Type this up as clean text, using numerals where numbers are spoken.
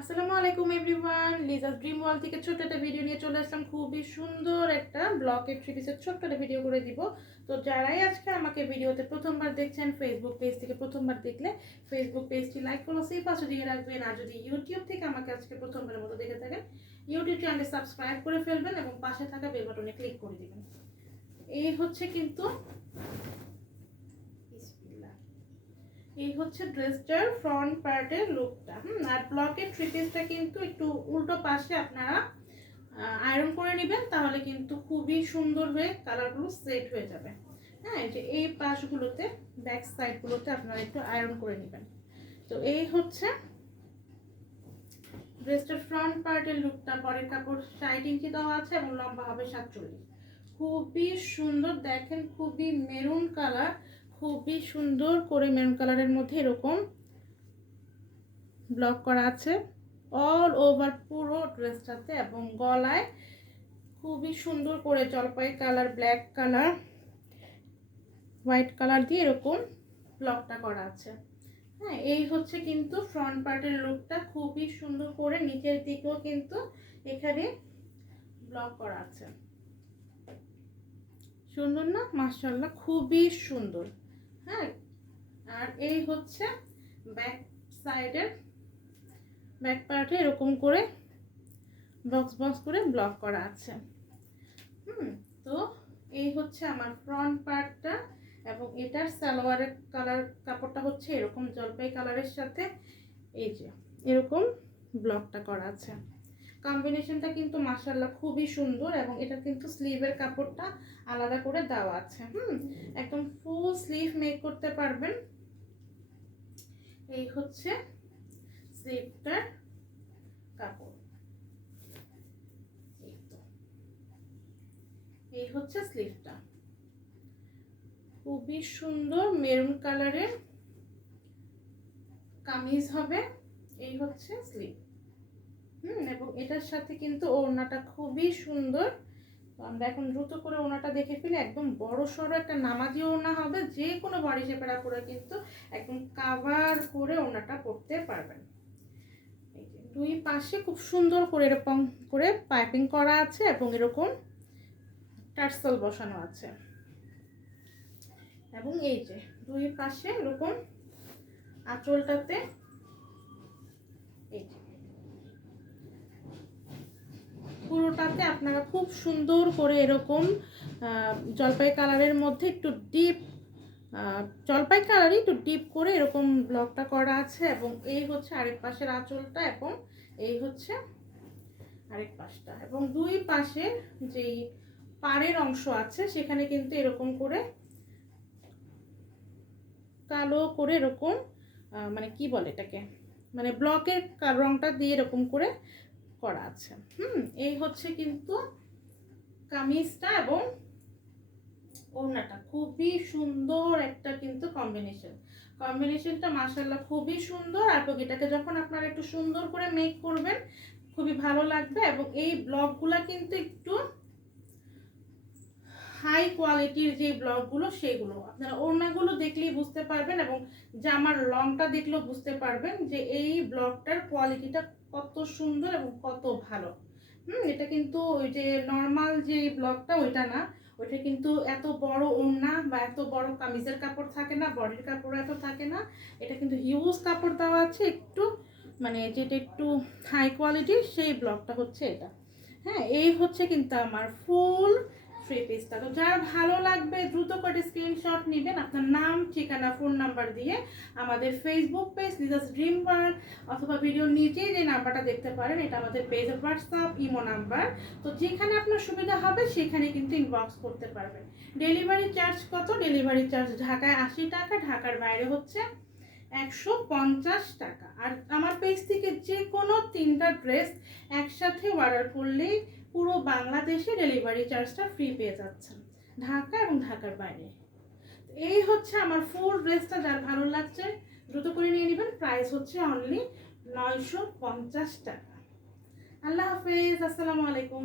আসসালামু আলাইকুম everyone, Liza's dream world থেকে ছোট্ট একটা ভিডিও নিয়ে চলে আসলাম। খুবই সুন্দর একটা ব্লকের থ্রি পিসের ছোট্ট একটা ভিডিও করে দিব। তো যারাই আজকে আমাকে ভিডিওতে প্রথমবার দেখছেন, ফেসবুক পেজ থেকে প্রথমবার দেখলে ফেসবুক পেজটি লাইক ফলো সেই পাশে দিয়ে রাখবেন। আর যদি ইউটিউব থেকে আমাকে আজকে প্রথমবারের মতো দেখে থাকেন, ইউটিউব চ্যানেলটি সাবস্ক্রাইব করে ফেলবেন এবং পাশে থাকা বেল বাটনে ক্লিক করে দিবেন। এই হচ্ছে কিন্তু এই হচ্ছে ড্রেসটার ফ্রন্ট পার্টের লুকটা। আর ব্লকের থ্রি পিসটা কিন্তু একটু উল্টো পাশে আপনারা আয়রন করে নেবেন, তাহলে কিন্তু খুবই সুন্দর হয়ে কালারগুলো সেট হয়ে যাবে। হ্যাঁ, যে এই পাশগুলোতে ব্যাক সাইডগুলোতে আপনারা একটু আয়রন করে নেবেন। তো এই হচ্ছে ড্রেসটার ফ্রন্ট পার্টের লুকটা। পরের কাপড় 60 ইঞ্চি দেওয়া আছে এবং লম্বা হবে 47। খুবই সুন্দর, দেখেন খুবই মেরুন কালার, খুবই সুন্দর করে মেরুন কালারের মধ্যে এরকম ব্লক করা আছে অল ওভার পুরো ড্রেসটাতে, এবং গলায় খুবই সুন্দর করে জলপাই colour, black colour, white colour দিয়ে এরকম ব্লকটা করা আছে। হ্যাঁ, এই হচ্ছে কিন্তু ফ্রন্ট পার্টের লুকটা। খুবই সুন্দর করে নিচের দিকেও কিন্তু এখানে ব্লক করা আছে। সুন্দর না? মাশাআল্লাহ, খুবই সুন্দর। হ্যাঁ, আর এই হচ্ছে ব্যাক সাইডের ব্যাক পার্টে এরকম করে বক্স বক্স করে ব্লক করা আছে। তো এই হচ্ছে আমার ফ্রন্ট পার্টটা, এবং এটার সালোয়ারের কালার কাপড়টা হচ্ছে এরকম জলপাই কালারের সাথে এই যে এরকম ব্লকটা করা আছে। কম্বিনেশনটা কিন্তু মাশাআল্লাহ খুবই সুন্দর, এবং এটা কিন্তু স্লিভের কাপড়টা আলাদা করে দেওয়া আছে। একদম ফুল স্লিভ মেক করতে পারবেন। এই হচ্ছে স্লিভটার কাপড়, এই হচ্ছে স্লিভটা। খুবই সুন্দর মেরুন কালারের কামিজ হবে। এই হচ্ছে স্লিভ। এবং এটার সাথে কিন্তু ওড়নাটা খুবই সুন্দর। তো আমরা এখন দ্রুত করে ওড়নাটা দেখে ফেলি। একদম বড় সড়ো একটা নামাজি ওড়না হবে, যে কোনো বডি শেপের আপুরা কিন্তু একদম কাভার করে ওড়নাটা পরতে পারবেন। এই যে দুই পাশে খুব সুন্দর করে এরকম করে পাইপিং করা আছে এবং এরকম টার্সেল বসানো আছে, এবং এই যে দুই পাশে এরকম আঁচলটাতে এই যে পুরোটাতে আপনারা খুব সুন্দর করে এরকম জলপাই কালারের মধ্যে একটু ডিপ জলপাই কালারই একটু ডিপ করে এরকম ব্লকটা করা আছে। এবং এই হচ্ছে আরেক পাশের আঁচলটা, এবং এই হচ্ছে আরেক পাশটা, এবং দুই পাশে যেই পাড়ের অংশ আছে সেখানে কিন্তু এরকম করে কালো করে এরকম মানে কি বলে এটাকে, মানে ব্লকের রংটা দিয়ে এরকম করে করা আছে। এই হচ্ছে কিন্তু কামিজটা, এবং ওড়নাটা খুবই সুন্দর একটা কিন্তু কম্বিনেশনটা মাশাআল্লাহ খুবই সুন্দর। আর এটাকে যখন আপনারা একটু সুন্দর করে মেক করবেন খুবই ভালো লাগবে। এবং এই ব্লকগুলা কিন্তু একটু হাই কোয়ালিটির যে ব্লকগুলো সেগুলো আপনারা ওড়নাগুলো দেখলেই বুঝতে পারবেন, এবং জামার লংটা দেখলেও বুঝতে পারবেন যে এই ব্লকটার কোয়ালিটিটা কত সুন্দর এবং কত ভালো। এটা কিন্তু ওই যে নর্মাল যে ব্লকটা ওইটা না, ওইটা কিন্তু এত বড় ওড়না বা এত বড় কামিজের কাপড় থাকে না, বডির কাপড় এত থাকে না। এটা কিন্তু হিউজ কাপড় দেওয়া আছে, একটু মানে যেটা একটু হাই কোয়ালিটির সেই ব্লকটা হচ্ছে এটা। হ্যাঁ, এই হচ্ছে কিন্তু আমার ফুল থ্রি পিসটা। তো যার ভালো লাগবে দ্রুত করে স্ক্রিনশট নেবেন, আপনার নাম, ঠিকানা, ফোন নাম্বার দিয়ে আমাদের Facebook page Liza's dream world, অথবা ভিডিওর নিচেই যে নাম্বারটা দেখতে পারেন এটা আমাদের পেজের হোয়াটসঅ্যাপ ইমো নাম্বার। তো যেখানে আপনার সুবিধা হবে সেখানে কিন্তু ইনবক্স করতে পারবেন। ডেলিভারি চার্জ কত? ডেলিভারি চার্জ ঢাকায় 80 টাকা, ঢাকার বাইরে হচ্ছে 150 টাকা। আর আমার পেজ থেকে যে কোনো 3টা ড্রেস একসাথে অর্ডার করলেই পুরো বাংলাদেশে ডেলিভারি চার্জটা ফ্রি পেয়ে যাচ্ছেন, ঢাকা এবং ঢাকার বাইরে। এই হচ্ছে আমার ফুল ড্রেসটা। যার ভালো লাগছে দ্রুত করে নিয়ে নেবেন। প্রাইস হচ্ছে অনলি 950 টাকা। আল্লাহ হাফেজ, আসসালামু আলাইকুম।